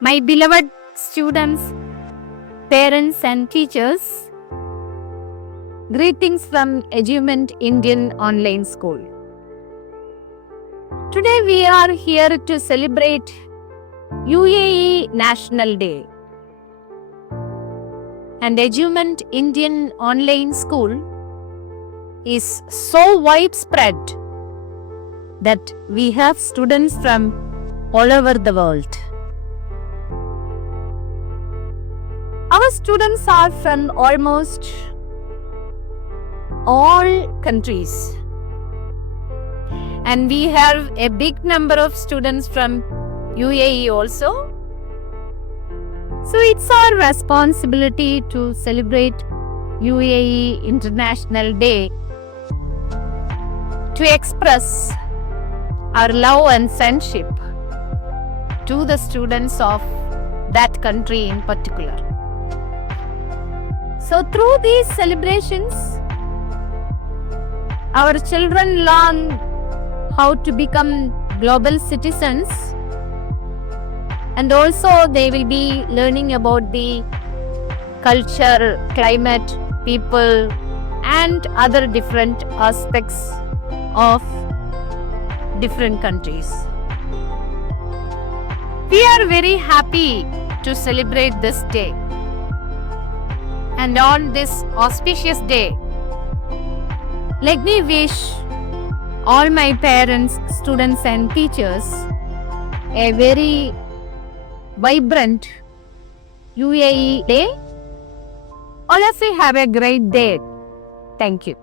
My beloved students, parents and teachers, greetings from Edument Indian Online School. Today we are here to celebrate UAE National Day. And Edument Indian Online School is so widespread that we have students from all over the world. Our students are from almost all countries, and we have a big number of students from UAE also. So it's our responsibility to celebrate UAE International Day to express our love and friendship to the students of that country in particular. So through these celebrations, our children learn how to become global citizens, and also they will be learning about the culture, climate, people, and other different aspects of different countries. We are very happy to celebrate this day. And on this auspicious day, let me wish all my parents, students and teachers a very vibrant UAE day. All of you have a great day. Thank you.